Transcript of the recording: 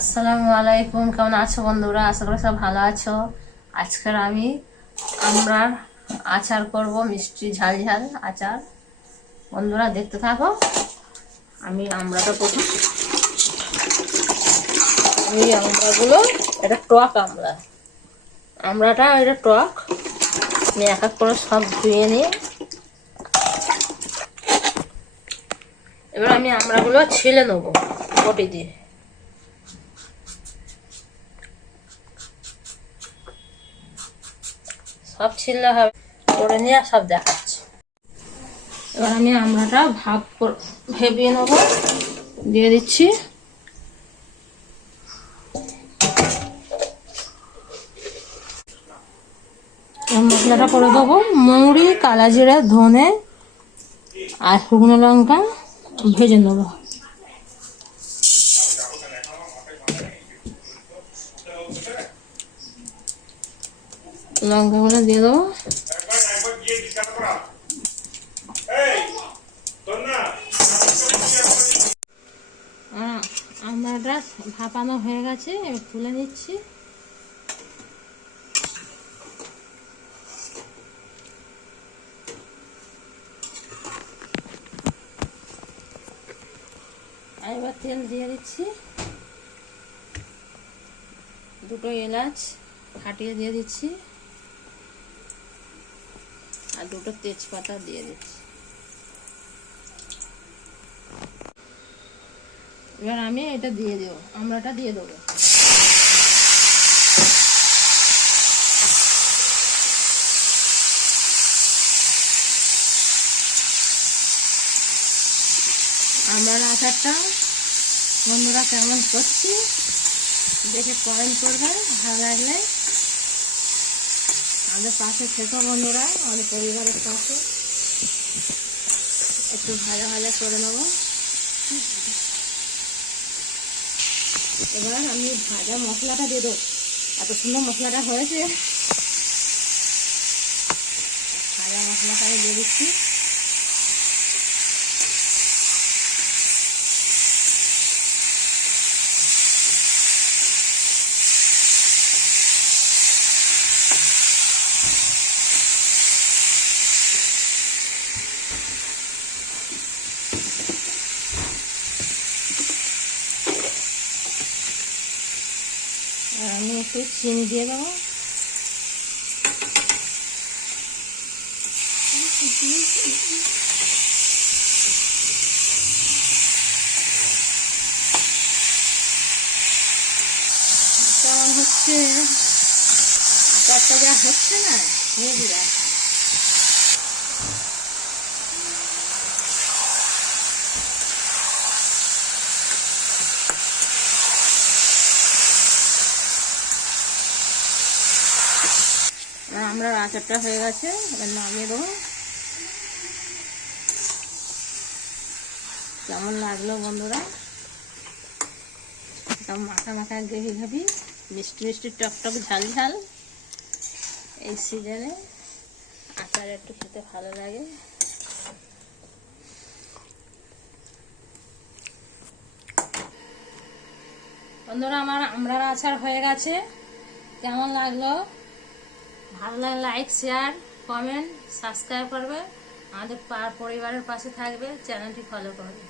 আসসালামু আলাইকুম। কেমন আছো বন্ধুরা? আশা করি সব ভালো আছো। আজকের আমি আমড়ার আচার করব, মিষ্টি ঝাল ঝাল আচার। বন্ধুরা দেখতে থাকো। আমি আমড়াটা প্রথম, এই আমড়াগুলো, এটা টক আমড়াটা এটা টক। আমি এক এক করে সব ধুয়ে নিয়ে এবার আমি আমড়াগুলো ছিলে নেবো বটি দিয়ে। সব ছিললে হবে, করে নিয়ে সব দেখাচ্ছি। এবার আমি আমড়াটা ভেবিয়ে নেব, দিয়ে দিচ্ছি। মশলাটা করে দেবো মৌরি, কালা জিরা, ধনে আর শুকনো লঙ্কা ভেজে নেব। লঙ্কাগুলো দিয়ে দেবো। আমড়াটা ভাপানো হয়ে গেছে, এবার তুলে নিচ্ছি। এবার তেল দিয়ে দিচ্ছি, দুটো এলাচ ফাটিয়ে দিয়ে দিচ্ছি আর দুটো তেজপাতা দিয়ে দিচ্ছি। এবার আমি এটা দিয়ে দেবো, আমড়াটা দিয়ে দেবো। আমড়ার আচারটা বন্ধুরা কেমন করছি দেখে কমেন্ট করবেন, ভালো লাগলে আমাদের পাশে থেকো বন্ধুরা, আমাদের পরিবারের পাশে। একটু ভাজা ভাজা করে নেব। এবার আমি ভাজা মশলাটা দিয়ে দেবো। এত সুন্দর মশলাটা হয়েছে, ভাজা মশলাটা আমি দিয়ে দিচ্ছি। আর আমি একটু চিনি দিয়ে দেবো। কেমন হচ্ছে আচারটা, যা হচ্ছে না হেভি। আমরা আচারটা হয়ে গেছে, এবার নামিয়ে দেবো। কেমন লাগলো বন্ধুরা? মাখা মাখা গ্রেভি ঘাবি, মিষ্টি মিষ্টি টকটক ঝাল ঝাল। এই সিজনে আচার একটু খেতে ভালো লাগে। বন্ধুরা আমার আমড়ার আচার হয়ে গেছে। কেমন লাগলো? ভালো লাগলে লাইক, শেয়ার, কমেন্ট, সাবস্ক্রাইব করবে। আমাদের পরিবারের পাশে থাকবে, চ্যানেলটি ফলো করবে।